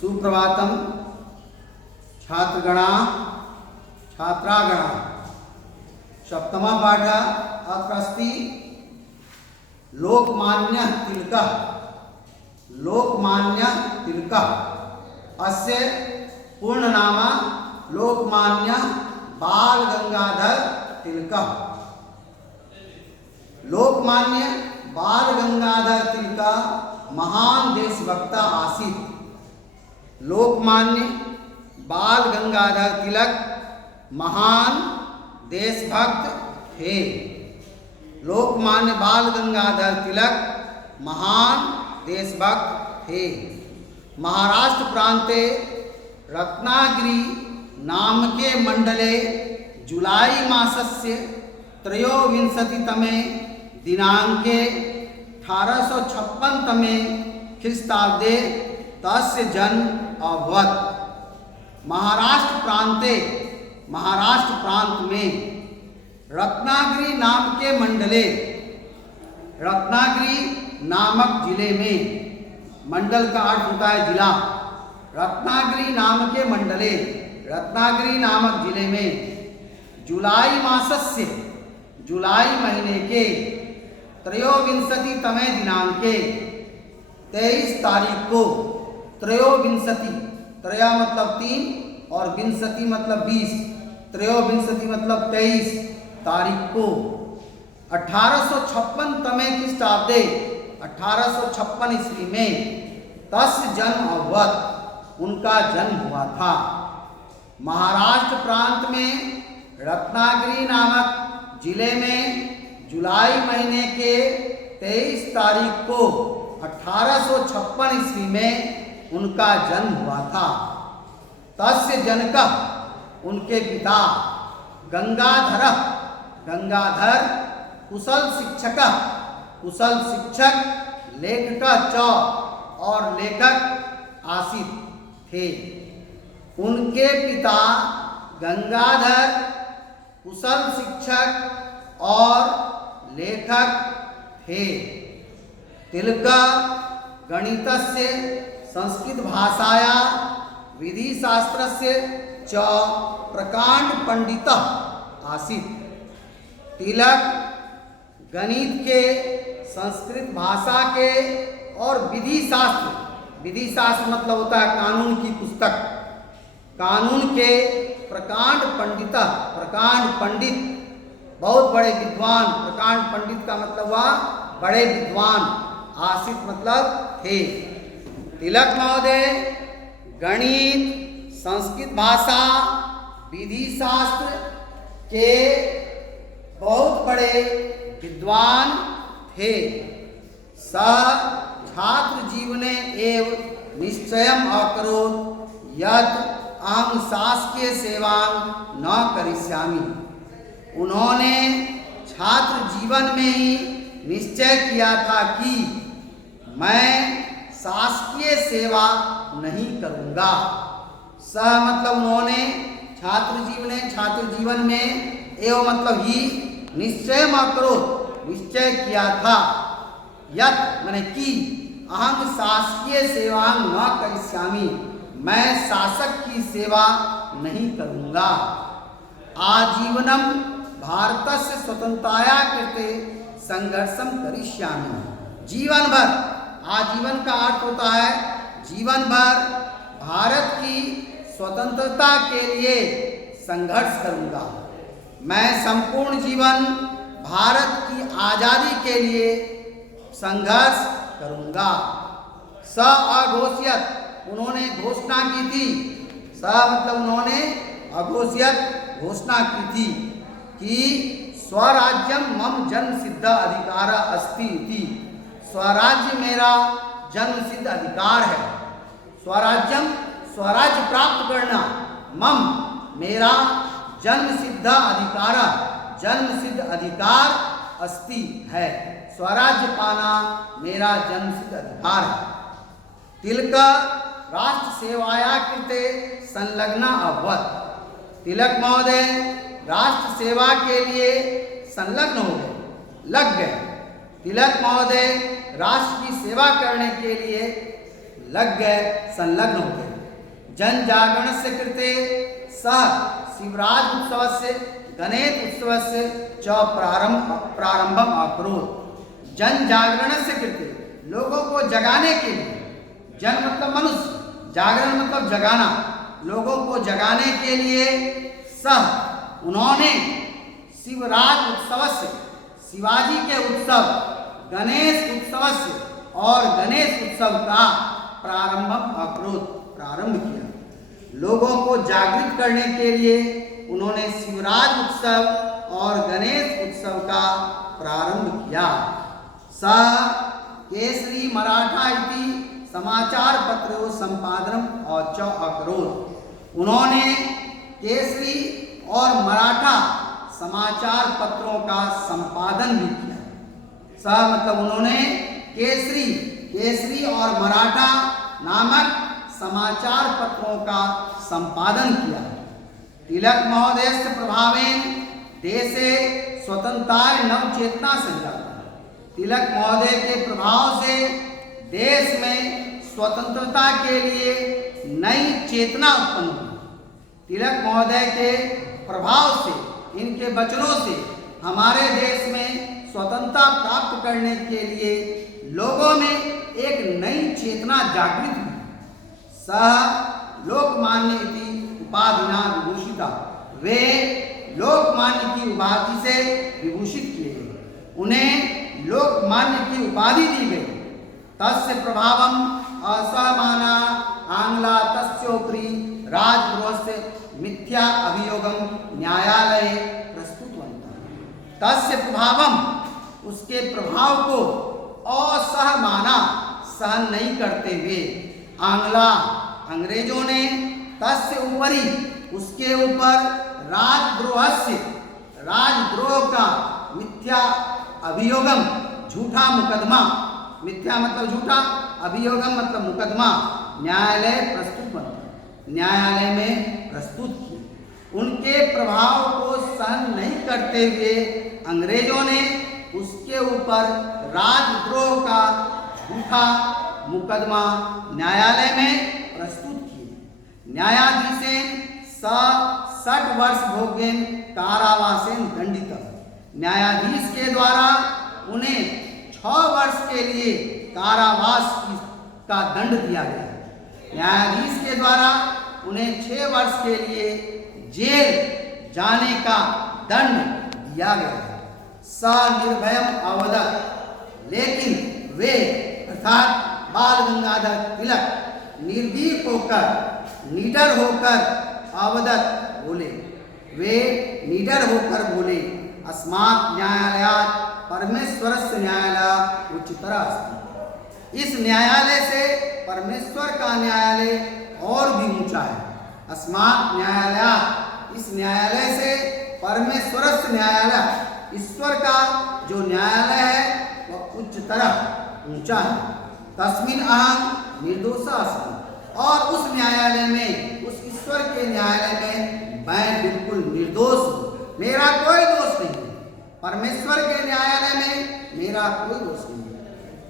सुप्रभातम छात्रगणा छात्रागणा। सप्तमः पाठः अत्र अस्ति लोकमान्यः तिलकः। लोकमान्यः तिलकः अस्य पूर्णनाम लोकमान्य बाल गंगाधर तिलकः। लोकमान्य बाल गंगाधर तिलकः महान देशभक्ता आसीत्। लोकमान्य बाल गंगाधर तिलक महान देशभक्त थे। लोकमान्य बाल गंगाधर तिलक महान देशभक्त थे। महाराष्ट्र प्रांते रत्नागिरी नामके मंडले जुलाई मासस्य त्रयोविंशतितमे दिनांके 1856 तमे ख्रीस्ताब्दे तस्य जन्म अभवत्। महाराष्ट्र प्रांत में रत्नागिरी नाम के मंडले, रत्नागिरी नामक जिले में, मंडल का अर्थ होता है जिला। रत्नागिरी नाम के मंडले, रत्नागिरी नामक जिले में जुलाई मासस्य, जुलाई महीने के त्रयोविंशतितमे दिनांके 23 तारीख को, त्रयोविंशति, त्रया मतलब 3 और विंशति मतलब 20, त्रयोविंशति मतलब 23 तारीख को 1856 तमे ख्रीस्टाब्दे 1856 ईस्वी में तस्य जन्म अभवत्, उनका जन्म हुआ था। महाराष्ट्र प्रांत में रत्नागिरी नामक जिले में जुलाई महीने के 23 तारीख को 1856 ईस्वी में उनका जन्म हुआ था। तस्य जनकः, उनके पिता, गंगाधर, गंगाधर कुशल शिक्षक, कुशल शिक्षक, लेखक च और लेखक आसीत् थे। उनके पिता गंगाधर कुशल शिक्षक और लेखक थे। तिलकः गणितस्य संस्कृत भाषाया विधि शास्त्रस्य च प्रकांड पंडितः आसीत्। तिलक गणित के, संस्कृत भाषा के और विधि शास्त्र, विधि शास्त्र मतलब होता है कानून की पुस्तक, कानून के प्रकांड पंडित, प्रकांड पंडित, बहुत बड़े विद्वान, प्रकांड पंडित का मतलब हुआ बड़े विद्वान, आसीत् मतलब थे। तिलक महोदय गणित, संस्कृत भाषा, विधि शास्त्र के बहुत बड़े विद्वान थे। सः छात्र जीवने एव निश्चयम् अकरोत् यत् अहं शासकीय सेवां न करिष्यामि। उन्होंने छात्र जीवन में ही निश्चय किया था कि मैं शासकीय सेवा नहीं करूँगा। सह मतलब उन्होंने छात्र जीवन में एवं मतलब ही निश्चय करो, निश्चय किया था, यत् मैंने कि अहं शासकीय सेवा न करिष्यामि, मैं शासक की सेवा नहीं करूँगा। आजीवनम भारतस्य स्वतंत्रताया कृते संघर्षम करिष्यामि। जीवन भर, आजीवन का अर्थ होता है जीवन भर भारत की स्वतंत्रता के लिए संघर्ष करूंगा। मैं संपूर्ण जीवन भारत की आज़ादी के लिए संघर्ष करूंगा। स अघोषयत, उन्होंने घोषणा की थी, स मतलब उन्होंने अघोषयत घोषणा की थी कि स्वराज्यम मम जन्म सिद्ध अधिकार अस्ति इति। स्वराज्य मेरा जन्म सिद्ध अधिकार है। स्वराज्यम, स्वराज्य प्राप्त करना, मम मेरा जन्म सिद्ध अधिकार, जन्म सिद्ध अधिकार अस्ति है। स्वराज्य पाना मेरा जन्म सिद्ध अधिकार है। तिलकः राष्ट्र सेवाया कृते संलग्न अभवत्। तिलक महोदय राष्ट्र सेवा के लिए संलग्न हो गए, लग गए। तिलक महोदय राष्ट्र की सेवा करने के लिए लग गए, संलग्न हो गए। जन जागरण से कृते सह शिवराज उत्सव से गणेश उत्सव से च प्रारंभम अकरोत्। जन जागरण से कृते, लोगों को जगाने के लिए, जन मतलब मनुष्य, जागरण मतलब जगाना, लोगों को जगाने के लिए सह उन्होंने शिवराज उत्सव से, शिवाजी के उत्सव, गणेश उत्सव से और गणेश उत्सव का प्रारंभम अकरोत्, प्रारंभ किया। लोगों को जागृत करने के लिए उन्होंने शिवराज उत्सव और गणेश उत्सव का प्रारंभ किया। सः केसरी मराठा इति समाचार पत्र संपादन और च अकरोत्। उन्होंने केसरी और मराठा समाचार पत्रों का संपादन भी किया। सः मतलब उन्होंने केसरी और मराठा नामक समाचार पत्रों का संपादन किया। तिलक महोदयस्य प्रभावेन देशे स्वतंत्रताय नव चेतना संजाता। तिलक महोदय के प्रभाव से देश में स्वतंत्रता के लिए नई चेतना उत्पन्न हुई। तिलक महोदय के प्रभाव से, इनके वचनों से हमारे देश में स्वतंत्रता प्राप्त करने के लिए लोगों में एक नई चेतना जागृत हुई। सह लोकमान्य इति उपाधिना विभूषिता। वे लोकमान्य की उपाधि से विभूषित किए गए, उन्हें लोकमान्य की उपाधि दी गई। तस्य प्रभावम असमाना आंग्ला तस्योपरि राजद्रोहस्य मिथ्या अभियोगम न्यायालय प्रस्तुतवन्तः। तस्य प्रभावम, उसके प्रभाव को असहमाना, सहन नहीं करते हुए, आंग्ला अंग्रेजों ने, तस्य ऊपरी उसके ऊपर, राजद्रोहस्य राजद्रोह का, मिथ्या अभियोगम झूठा मुकदमा, मिथ्या मतलब झूठा, अभियोगम मतलब मुकदमा, न्यायालय प्रस्तुत बनता, न्यायालय में प्रस्तुत किए। उनके प्रभाव को सहन नहीं करते हुए अंग्रेजों ने उसके ऊपर राजद्रोह का झूठा मुकदमा न्यायालय में प्रस्तुत किए। न्यायाधीशेन 60 वर्ष भोगेन कारावासेन दंडित। न्यायाधीश के द्वारा उन्हें 6 वर्ष के लिए कारावास का दंड दिया गया। न्यायाधीश के द्वारा उन्हें 6 वर्ष के लिए जेल जाने का दंड दिया गया। निर्भयम अवदत, लेकिन वे अर्थात बाल गंगाधर तिलक निर्भीक होकर, निडर होकर, अवदत बोले, वे निडर होकर बोले, अस्मात् न्यायालयात् परमेश्वरस्य न्यायालय उच्चतर अस्ति। इस न्यायालय से परमेश्वर का न्यायालय और भी ऊंचा है। अस्मात् न्यायालयात्, इस न्यायालय से परमेश्वरस्य न्यायालय, ईश्वर का जो न्यायालय है वह उच्चतर ऊंचा है। तस्मिन् अहं निर्दोष अस्मि, और उस न्यायालय में, उस ईश्वर के न्यायालय में मैं बिल्कुल निर्दोष हूँ, मेरा कोई दोष नहीं है। परमेश्वर के न्यायालय में मेरा कोई दोष नहीं है।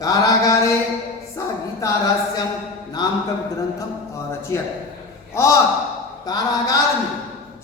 कारागारे स गीता रहस्यम नामकं ग्रंथम अरचयत्, और कारागार में,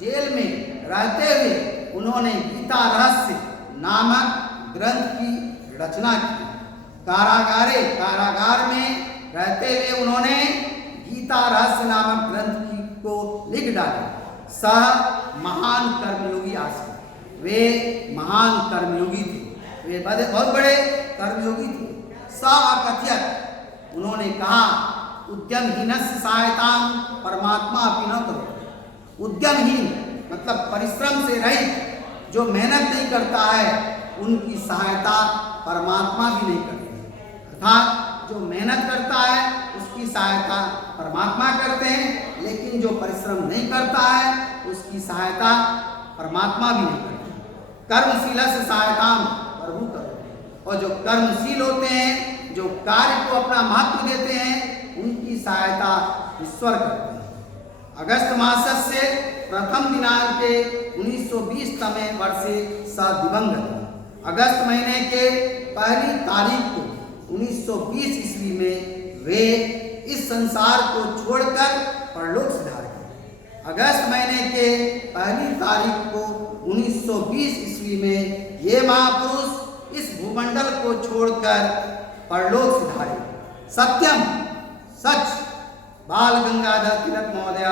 जेल में रहते हुए उन्होंने गीता रहस्य नामक ग्रंथ की रचना की। कारागार में रहते हुए उन्होंने गीता रहस्य नामक ग्रंथ को लिख डाला। सह महान कर्मयोगी आसन, वे महान कर्मयोगी थे, वे बहुत बड़े कर्मयोगी थे। अकथयत, उन्होंने कहा, उद्यमहीनस्य सहायतां परमात्मा अपि न करोति। उद्यमहीन मतलब परिश्रम से रहित, जो मेहनत नहीं करता है, उनकी सहायता परमात्मा भी नहीं करती। अर्थात जो मेहनत करता है उसकी सहायता परमात्मा करते हैं, लेकिन जो परिश्रम नहीं करता है उसकी सहायता परमात्मा भी नहीं करते। कर्मशील से सहायता प्रभु करो, और जो कर्मशील होते हैं, जो कार्य को अपना महत्व देते हैं, उनकी सहायता ईश्वर करते हैं। अगस्त मासस्य प्रथम दिनांके 1920 तमे वर्षे स दिवंगत। अगस्त महीने के पहली तारीख को 1920 ईस्वी में वे इस संसार को छोड़कर परलोक सिधार गए। अगस्त महीने के पहली तारीख को 1920 ईस्वी में ये महापुरुष इस भूमंडल को छोड़कर परलोक सिधारे। सत्यम सच बाल गंगाधर तिलक महोदय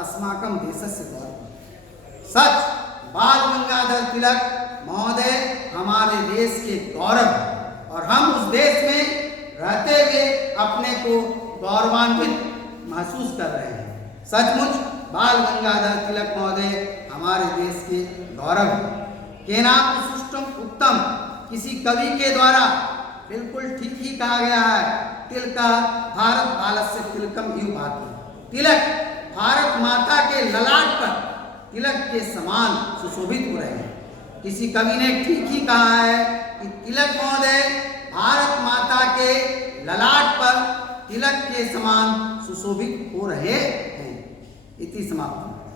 अस्माकं देशस्य गौरवः। सच बाल गंगाधर तिलक महोदय हमारे देश के गौरव, और हम उस देश में रहते हुए अपने को गौरवान्वित महसूस कर रहे हैं। सचमुच बाल गंगाधर तिलक महोदय हमारे देश के गौरव। केनापि सुष्टुम उत्तम, किसी कवि के द्वारा बिल्कुल ठीक ही कहा गया है। तिलका भारत बालस्य तिलकम इव भाति। तिलक भारत माता के ललाट पर तिलक के समान सुशोभित हो रहे हैं। किसी कवि ने ठीक ही कहा है कि तिलक महोदय भारत माता के ललाट पर तिलक के समान सुशोभित हो रहे हैं। इति समाप्त।